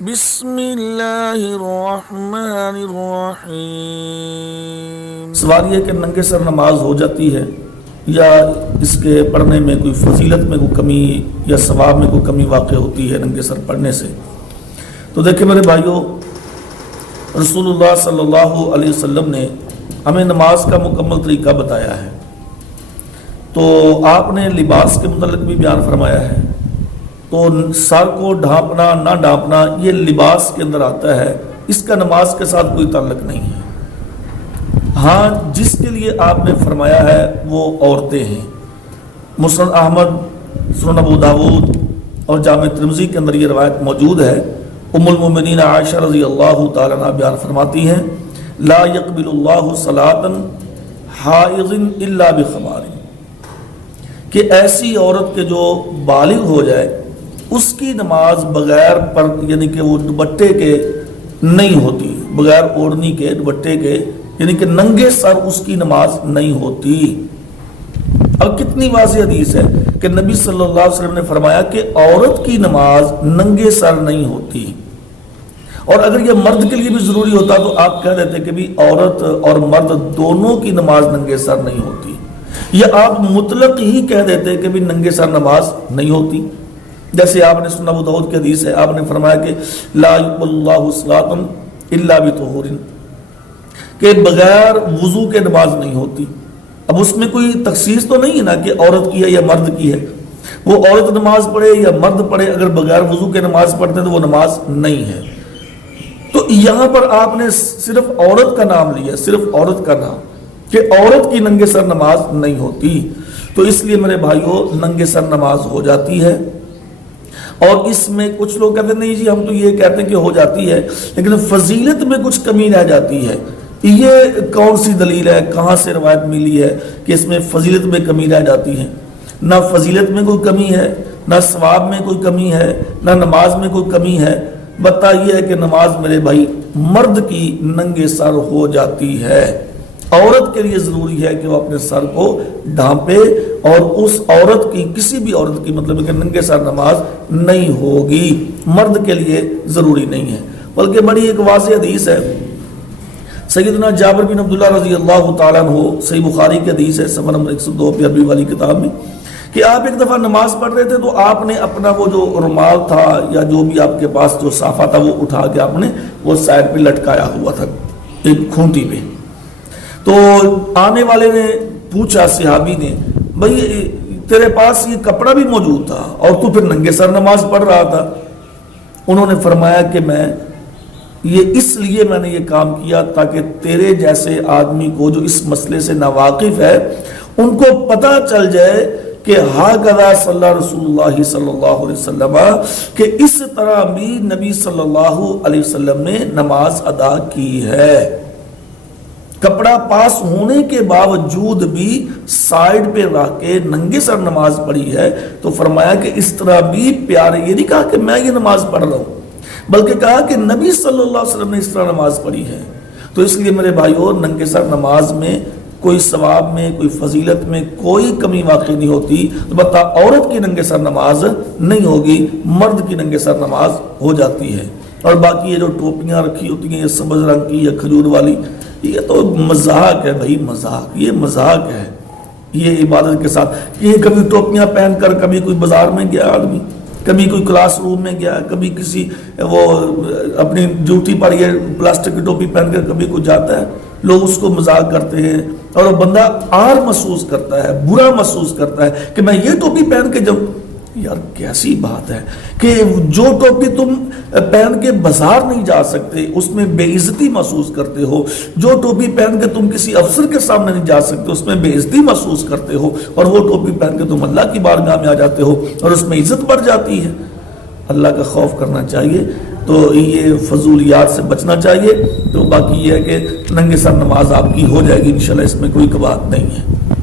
بسم اللہ الرحمن الرحیم۔ سوال یہ کہ ننگے سر نماز ہو جاتی ہے یا اس کے پڑھنے میں کوئی فضیلت میں کوئی کمی یا ثواب میں کوئی کمی واقع ہوتی ہے ننگے سر پڑھنے سے؟ تو دیکھیں میرے بھائیوں، رسول اللہ صلی اللہ علیہ وسلم نے ہمیں نماز کا مکمل طریقہ بتایا ہے۔ تو آپ نے لباس کے متعلق بھی بیان فرمایا ہے، تو سر کو ڈھانپنا نہ ڈھانپنا یہ لباس کے اندر آتا ہے، اس کا نماز کے ساتھ کوئی تعلق نہیں ہے۔ ہاں، جس کے لیے آپ نے فرمایا ہے وہ عورتیں ہیں۔ مسند احمد، سنن ابو داود اور جامع ترمذی کے اندر یہ روایت موجود ہے۔ ام المؤمنین عائشہ رضی اللہ تعالیٰ عنہ بیان فرماتی ہیں، لا يقبل اللہ صلاۃ حائض الا بخمار، کہ ایسی عورت کے جو بالغ ہو جائے اس کی نماز بغیر یعنی کہ وہ دوپٹے کے نہیں ہوتی، بغیر اوڑھنی کے دوپٹے کے، یعنی کہ ننگے سر اس کی نماز نہیں ہوتی۔ اب کتنی واضح حدیث ہے کہ نبی صلی اللہ علیہ وسلم نے فرمایا کہ عورت کی نماز ننگے سر نہیں ہوتی، اور اگر یہ مرد کے لیے بھی ضروری ہوتا تو آپ کہہ دیتے کہ بھی عورت اور مرد دونوں کی نماز ننگے سر نہیں ہوتی، یا آپ مطلق ہی کہہ دیتے کہ بھی ننگے سر نماز نہیں ہوتی۔ جیسے آپ نے سنن ابو داؤد کی حدیث ہے، آپ نے فرمایا کہ لا يقبل اللہ صلاۃ الا بطہور، کہ بغیر وضو کے نماز نہیں ہوتی۔ اب اس میں کوئی تخصیص تو نہیں ہے نا کہ عورت کی ہے یا مرد کی ہے، وہ عورت نماز پڑھے یا مرد پڑھے، اگر بغیر وضو کے نماز پڑھتے ہیں تو وہ نماز نہیں ہے۔ تو یہاں پر آپ نے صرف عورت کا نام لیا، صرف عورت کا نام، کہ عورت کی ننگے سر نماز نہیں ہوتی۔ تو اس لیے میرے بھائیوں ننگے سر نماز ہو جاتی ہے، اور اس میں کچھ لوگ کہتے ہیں نہیں جی ہم تو یہ کہتے ہیں کہ ہو جاتی ہے، لیکن فضیلت میں کچھ کمی رہ جاتی ہے۔ یہ کون سی دلیل ہے، کہاں سے روایت ملی ہے کہ اس میں فضیلت میں کمی رہ جاتی ہے؟ نہ فضیلت میں کوئی کمی ہے، نہ ثواب میں کوئی کمی ہے، نہ نماز میں کوئی کمی ہے۔ بتا یہ ہے کہ نماز میرے بھائی مرد کی ننگے سر ہو جاتی ہے، عورت کے لیے ضروری ہے کہ وہ اپنے سر کو ڈھانپے، اور اس عورت کی کسی بھی عورت کی مطلب کہ ننگے سر نماز نہیں ہوگی، مرد کے لیے ضروری نہیں ہے۔ بلکہ بڑی ایک واضح حدیث ہے، سیدنا جابر بن عبداللہ رضی اللہ تعالیٰ عنہ، صحیح بخاری کی حدیث ہے صفحہ نمبر 102 عربی والی کتاب میں، کہ آپ ایک دفعہ نماز پڑھ رہے تھے تو آپ نے اپنا وہ جو رومال تھا یا جو بھی آپ کے پاس جو صافہ تھا وہ اٹھا کے آپ نے وہ سائڈ پہ لٹکایا ہوا تھا ایک کھونٹی پہ۔ تو آنے والے نے پوچھا، صحابی نے، بھئی تیرے پاس یہ کپڑا بھی موجود تھا اور تو پھر ننگے سر نماز پڑھ رہا تھا؟ انہوں نے فرمایا کہ اس لیے میں نے یہ کام کیا تاکہ تیرے جیسے آدمی کو جو اس مسئلے سے ناواقف ہے ان کو پتہ چل جائے کہ ہاکذا صلی رسول اللہ صلی اللہ علیہ وسلم، کہ اس طرح بھی نبی صلی اللہ علیہ وسلم نے نماز ادا کی ہے۔ کپڑا پاس ہونے کے باوجود بھی سائیڈ پہ رکھ کے ننگے سر نماز پڑھی ہے، تو فرمایا کہ اس طرح بھی پیارے، یہ نہیں کہا کہ میں یہ نماز پڑھ رہا ہوں، بلکہ کہا کہ نبی صلی اللہ علیہ وسلم نے اس طرح نماز پڑھی ہے۔ تو اس لیے میرے بھائیوں ننگے سر نماز میں کوئی ثواب میں کوئی فضیلت میں کوئی کمی واقع نہیں ہوتی۔ تو بتا عورت کی ننگے سر نماز نہیں ہوگی، مرد کی ننگے سر نماز ہو جاتی ہے۔ اور باقی یہ جو ٹوپیاں رکھی ہوتی ہیں، یہ سبز رنگ کی یا کھجور والی، یہ تو مذاق ہے بھائی، مذاق، یہ مذاق ہے یہ عبادت کے ساتھ۔ یہ کبھی ٹوپیاں پہن کر کبھی کوئی بازار میں گیا آدمی، کبھی کوئی کلاس روم میں گیا، کبھی کسی وہ اپنی ڈیوٹی پر یہ پلاسٹک کی ٹوپی پہن کر کبھی کوئی جاتا ہے، لوگ اس کو مذاق کرتے ہیں، اور وہ بندہ عار محسوس کرتا ہے، برا محسوس کرتا ہے کہ میں یہ ٹوپی پہن کے جب، یار کیسی بات ہے کہ جو ٹوپی تم پہن کے بازار نہیں جا سکتے اس میں بے عزتی محسوس کرتے ہو، جو ٹوپی پہن کے تم کسی افسر کے سامنے نہیں جا سکتے اس میں بے عزتی محسوس کرتے ہو، اور وہ ٹوپی پہن کے تم اللہ کی بارگاہ میں آ جاتے ہو اور اس میں عزت بڑھ جاتی ہے۔ اللہ کا خوف کرنا چاہیے، تو یہ فضولیات سے بچنا چاہیے۔ تو باقی یہ ہے کہ ننگے سر نماز آپ کی ہو جائے گی انشاءاللہ، اس میں کوئی بات نہیں ہے۔